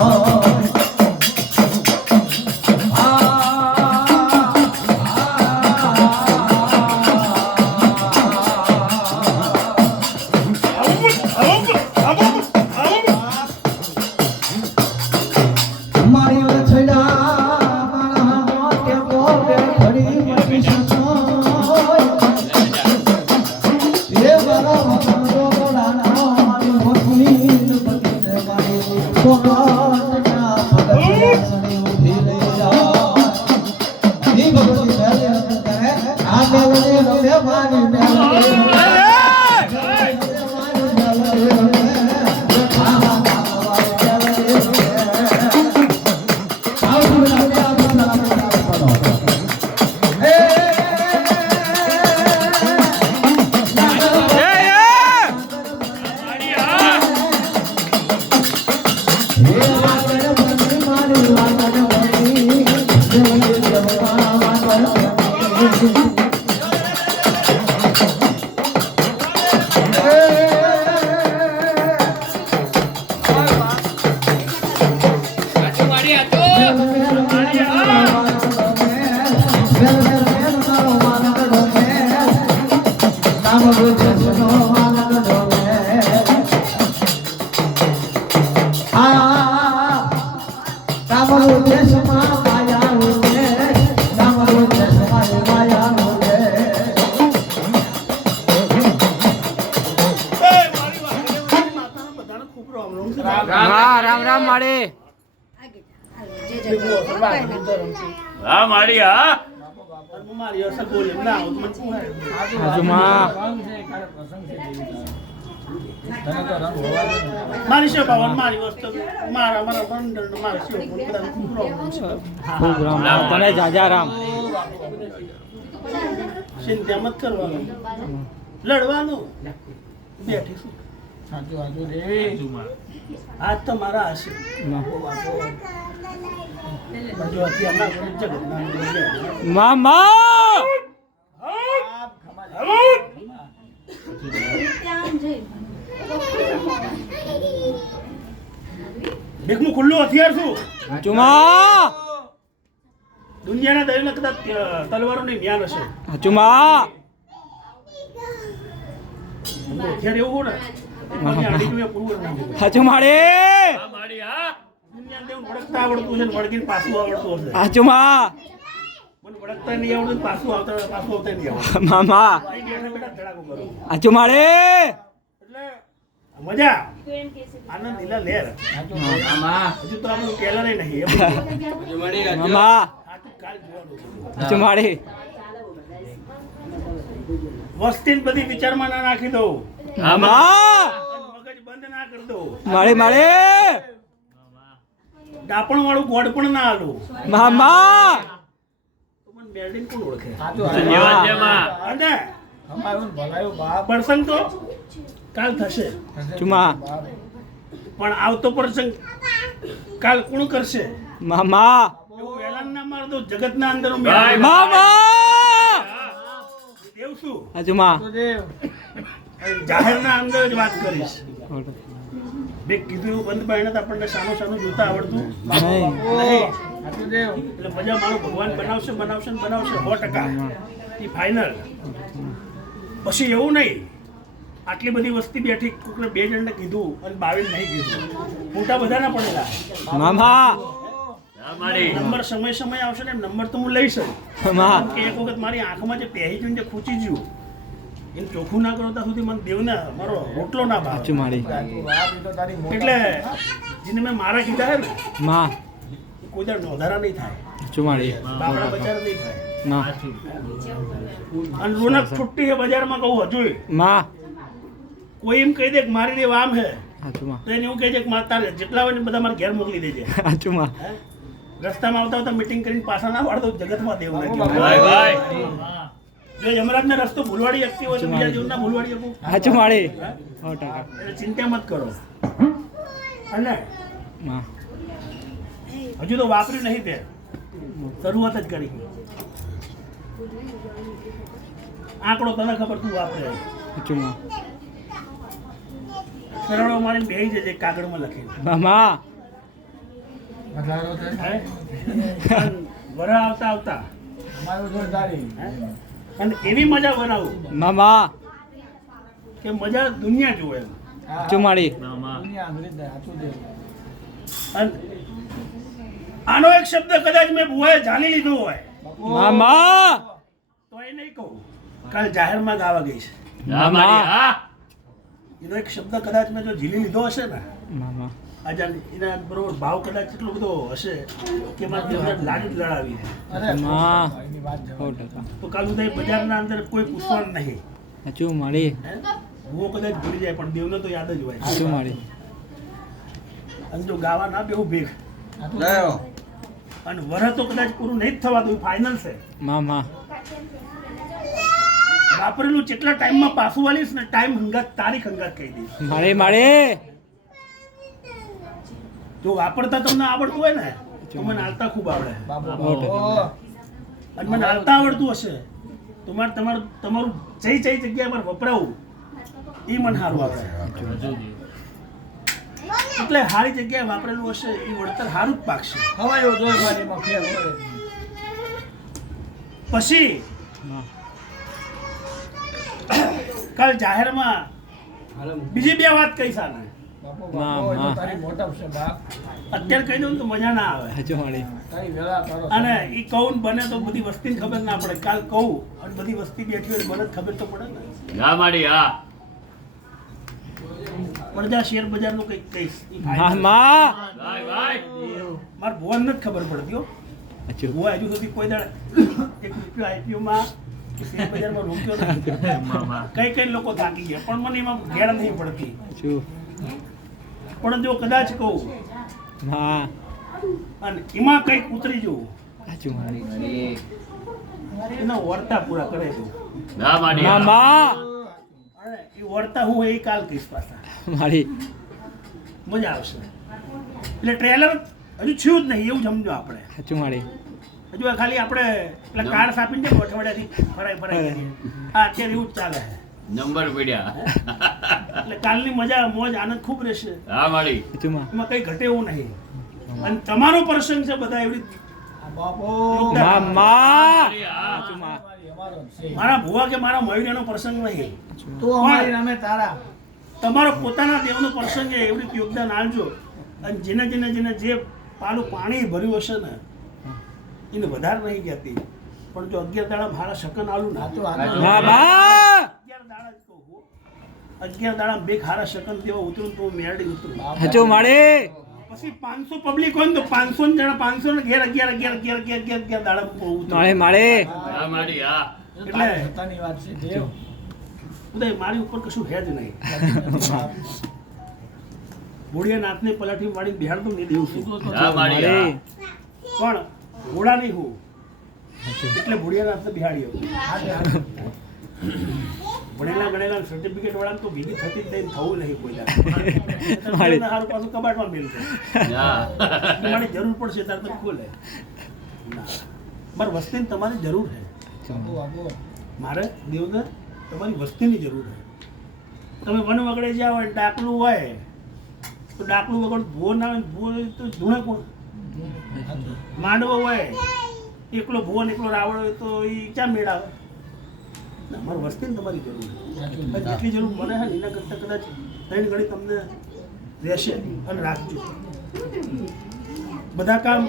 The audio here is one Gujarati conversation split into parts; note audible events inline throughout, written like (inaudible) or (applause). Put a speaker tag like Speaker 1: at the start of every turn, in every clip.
Speaker 1: મારી पानी
Speaker 2: હા રામ રામ માળે
Speaker 3: હા મારી હા?
Speaker 2: હાજુમાં.
Speaker 4: મારી છે મારી વસ્તુ મારા મારા બંધન મારા બધાને ખૂબ
Speaker 2: રામ રામ તને જાજા રામ.
Speaker 4: ચિંતા મત કરવાનું. લડવાનું. બેઠીશું આજ તો મારા હશે
Speaker 2: મામા!
Speaker 4: ભીખનું ખુલ્લું હથિયાર શું?
Speaker 2: હાચુમાં.
Speaker 4: દુનિયાના દરેક કદાચ તલવારોની જ્ઞાન હશે.
Speaker 2: હાચુમાં.
Speaker 4: હથિયાર એવું હોય ને.
Speaker 2: હાચુ
Speaker 4: આવડતું
Speaker 2: મામા. હાચુ
Speaker 4: એટલે મજા? આનંદ લીલા લહેર હજુ તો આપણું નહીં વસ્તી બધી વિચારમાં ના નાખી દઉં. મગજ બંધ ના કરી દઉં.
Speaker 2: માળે માળે.
Speaker 4: ડાપણ વાળું ગોડ પણ ના આલું.
Speaker 2: મામા
Speaker 4: બેલ્ડિંગ કોણ ઓળખે? અને? પ્રસંગ તો કાલ થશે.
Speaker 2: ચુમા.
Speaker 4: પણ આવતો પ્રસંગ કાલ કોણ કરશે?
Speaker 2: મામા.
Speaker 4: એવું એલાન ના માર દો જગતના અંદર.
Speaker 2: મામા.
Speaker 4: દેવ શું?
Speaker 2: અજમા
Speaker 4: જાહેરના અંદર જ વાત કરીશ. બે કીધું બંધ પાડીને તો આપણને સાનું સાનું જોતા આવડતું. એટલે મજા મારો ભગવાન બનાવશે બનાવશે ને બનાવશે સો ટકા. એ ફાઇનલ પછી એવું નહીં. આટલી બધી વસ્તી બેઠી કોકને બે જણને કીધું અને બાવીસ નહીં કીધું. મોટા બધાના પડેલા.
Speaker 2: મામા!
Speaker 4: નંબર સમય સમય આવશે ને એમ નંબર તો હું લઈશ જ. કે એક વખત મારી આંખમાં જે પહેરી જોઈને જે ખૂચી ગયું એમ ચોખ્ખું ના કરો ત્યાં સુધી મને દેવને મારો રોટલો ના ભાવ. એટલે જેને મેં મારા કીધા હે ને
Speaker 2: માં!
Speaker 4: કોઈ દર નોંધારા નહીં થાય.
Speaker 2: ચુમાડી
Speaker 4: બાપડા બજાર નહીં થાય.
Speaker 2: ના.
Speaker 4: અને રોનક છૂટી છે બજારમાં કહું હજુ.
Speaker 2: માં!
Speaker 4: કોઈ એમ કહી દે કે મારી દેવ આમ હે તો એને એવું કહે છે કે મારે તારે જેટલા હોય ને બધા મારે ઘેર મોકલી દેજે.
Speaker 2: હાચુમાં
Speaker 4: રસ્તામાં આવતા આવતા મીટિંગ કરીને પાછા ના વાળતો જગતમાં દેવ ના
Speaker 3: ભાઈ ભાઈ.
Speaker 4: જો રસ્તો ભૂલવાડી શકતી હોય તો બીજા જીવના ભૂલવાડી શકું
Speaker 2: હાચુ માળી
Speaker 4: એટલે ચિંતા મત કરો. અને હજુ તો વાપર્યું નહીં તે. શરૂઆત જ કરી. આંકડો તને ખબર તું વાપરે.
Speaker 2: હાચુમાં
Speaker 4: સરળો મારીને બેસી જજે કાગળમાં લખીને.
Speaker 2: મામા.
Speaker 4: વરા આવતા આવતા. અને એવી મજા બનાવું.
Speaker 2: મામા.
Speaker 4: કે મજા દુનિયા જુએ.
Speaker 2: ચુમાડી
Speaker 4: આનો એક શબ્દ કદાચ મેં બુવાએ જાણી લીધો હોય.
Speaker 2: મામા.
Speaker 4: તો એ નહીં કહું. કાલ જાહેરમાં ગાવા ગઈ છે.
Speaker 3: મામા. હા.
Speaker 4: એનો એક શબ્દ કદાચ મેં જો ઝીલી લીધો હશે ને
Speaker 2: મામા.
Speaker 4: આજે એના બરોબર ભાવ કદાચ એટલો બધો હશે કે મારે લાડી જ લડાવી
Speaker 2: માં
Speaker 4: તો કાલ ઉદય બજારના અંદર કોઈ પૂછવાનું નહીં.
Speaker 2: ચુમાડી
Speaker 4: હે? ભૂવો કદાચ ભૂલી જાય પણ દેવને તો યાદ જ હોય.
Speaker 2: ચુમાડી
Speaker 4: અને જો ગાવા ના બેવું ભેગ.
Speaker 1: લ્યો.
Speaker 4: અને વરહ તો કદાચ પૂરું નહીં થવા દઉં ફાઇનલ છે.
Speaker 2: મામા.
Speaker 4: વાપરેલું જેટલા ટાઈમમાં પાછું વાલીશ ને ટાઈમ હંગાત તારીખ હંગાત કહી દઈશ.
Speaker 2: મારે મારે.
Speaker 4: જો વાપરતા તમને આવડતું હોય ને તો મને હાલતા ખૂબ આવડે. અને મને હાલતા આવડતું હશે તો મારે તમારું તમારું જઈ જઈ જગ્યા પર વપરાવું એ મને સારું આવડે. એટલે સારી જગ્યાએ વાપરેલું હશે એ વળતર સારું જ પાકશે. પછી
Speaker 2: માં
Speaker 4: કાલ જાહેરમાં બીજી બે વાત કહી સાને અત્યારે કહી દઉં ને તો મજા ના આવે. અને એ કહું બને તો બધી વસ્તીને ખબર ના પડે. કાલ કહું અને બધી વસ્તી બેઠી હોય મને ખબર તો પડે ને.
Speaker 3: માડી હા.
Speaker 4: જ્યાં શેર બજારનું કંઈક કહીશ. મારે ભુવનને જ ખબર પડતી હો. ભુવા હજુ સુધી કોઈ દાડે એક રૂપિયો આઈપીઓમાં કે શેર બજારમાં રોક્યો કઈ કઈ લોકો થાકી ગયા પણ મને એમાં ઘેર નહીં પડતી. પણ જો કદાચ કહું
Speaker 2: હા.
Speaker 4: અને એમાં કંઈક ઉતરી જવું.
Speaker 2: ચુમાડી
Speaker 4: એના વર્તા પૂરા કરે તો
Speaker 3: ના માડી
Speaker 2: મામા
Speaker 4: અરે એ વર્તા હું એ કાલ કહીશ પાછા.
Speaker 2: મારી.
Speaker 4: મજા આવશે. એટલે ટ્રેલર હજુ થયું જ નહીં એવું સમજો આપણે.
Speaker 2: ચુમાડી
Speaker 4: હજુ ખાલી આપણે એટલે કાર્ડ આપીને જેમ અઠવાડિયાથી ફરાય ફરાય હા. અત્યારે એવું જ ચાલે.
Speaker 3: નંબર પડ્યા.
Speaker 4: એટલે કાલની મજા મોજ આનંદ ખૂબ રહેશે.
Speaker 3: હા માડી
Speaker 4: એમાં? કંઈ ઘટે એવું નહીં. અને તમારો પ્રસંગ છે બધા એવી મારા ભુવા કે મારા મયુરનો પ્રસંગ નહીં. તો તારા. તમારો પોતાના દેવનો પ્રસંગ છે એવી રીતે યોગદાન આપજો. અને જેને જેને જેને જે પાલું પાણી ભર્યું હશે ને એને વધારે નહીં જતી પણ જો અગિયાર દાડા મારા શકન આલું ના અગિયાર દાડા જ અગિયાર દાડા બે ખારા શકન દેવા ઉતરું તો હું મેરડી ઉતરું.
Speaker 2: માડે!
Speaker 4: પછી પાંચસો પબ્લિક હોય ને તો પાંચસો જણા પાંચસો ને ઘેર અગિયાર અગિયાર અગિયાર અગિયાર અગિયાર અગિયાર દાડા ઉતરું
Speaker 2: માડે મારે
Speaker 3: હા માડી હા.
Speaker 4: એટલે ઉદય મારી ઉપર કશું હે જ નહીં. (laughs) ભોળિયાનાથને પલાઠી વાળી બિહાર તો નહીં દેવું છું.
Speaker 3: માડી
Speaker 4: પણ ઘોડા નહીં હું. એટલે ભોળિયાનાથને બિહાડી આવું ભણેલા ગણેલા સર્ટિફિકેટ વાળા તો ભેગી થતી થઈને થવું નહીં કોઈ દાડે.
Speaker 2: મારી.
Speaker 4: સારું પાછું કબાટમાં મેલશે
Speaker 3: હા.
Speaker 4: મારી જરૂર પડશે ત્યારે તો ખોલે. મારે વસ્તીની તમારી જરૂર છે. મારે દેવદર તમારી વસ્તીની જરૂર છે. તમે વન વગડે જાઓ અને ડાકલું હોય તો ડાકલું વગર ભૂવો ના હોય ભૂવો તો ધૂણે કોણ? માંડવો હોય એકલો ભુવન એકલો રાવણ હોય તો એ ક્યાં મેળ આવે ના, મારે વસ્તીની તમારી જરૂર છે. જેટલી જરૂર મને હે ને એના કરતાં કદાચ ત્રણ ઘડી તમને રહેશે અને રાખજો. બધા કામ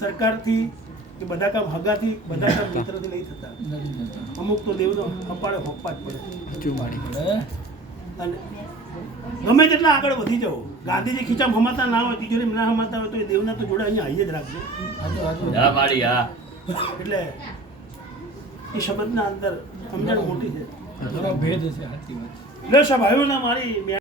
Speaker 4: સરકારથી કે બધા કામ હગાથી બધા કામ મિત્રથી નહીં થતા. અમુક તો દેવનો અપાડે હોપવા જ પડે. અને ગમે તેટલા આગળ વધી જવો ગાંધીજી ખીચામ હમાતા ના હોય તિજોરી ના હમાતા હોય તો એ દેવના તો જોડે અહીંયા આવી જ રાખજો.
Speaker 3: હા માડી હા.
Speaker 4: એટલે એ શબ્દના અંદર સમજણ મોટી છે.
Speaker 1: ભેદ છે સાચી વાત
Speaker 4: એટલે સાહેબ આવ્યો ના મારી